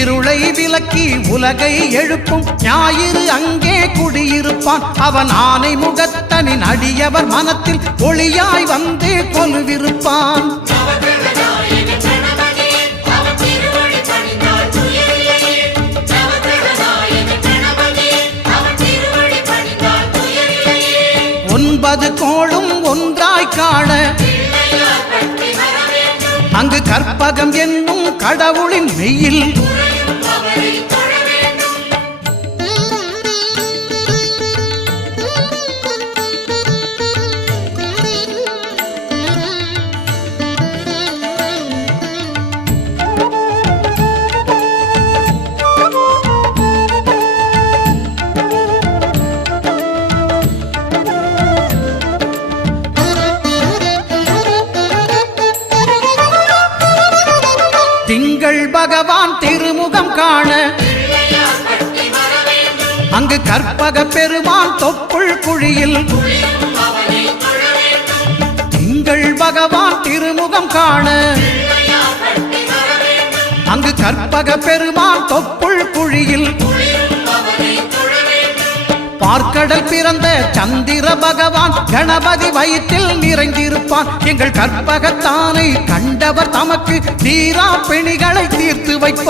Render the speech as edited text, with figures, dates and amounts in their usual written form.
இருளை விலக்கி உலகை எழுப்பும் ஞாயிறு அங்கே குடியிருப்பான். அவன் ஆனை முகத்தனின் அடியவர் மனத்தில் ஒளியாய் வந்து கொலுவிருப்பான். ஒன்பது கோளும் ஒன்றாய் காண அங்கு கற்பகம் என்னும் கடவுளின் மெய்யில் திங்கள் பகவான் திருமுகம் காண அங்கு கற்பக பெருமான் தொப்புள் குழியில் திங்கள் பகவான் திருமுகம் காண அங்கு கற்பக பெருமான் தொப்புள் குழியில் பார்க்கடல் பிறந்த சந்திர பகவான் கணபதி வயிற்றில் நிறைந்திருப்பான். எங்கள் கற்பகத்தானை கண்டவர் தமக்கு தீரா பிணிகளை தீர்த்து வைப்பார்.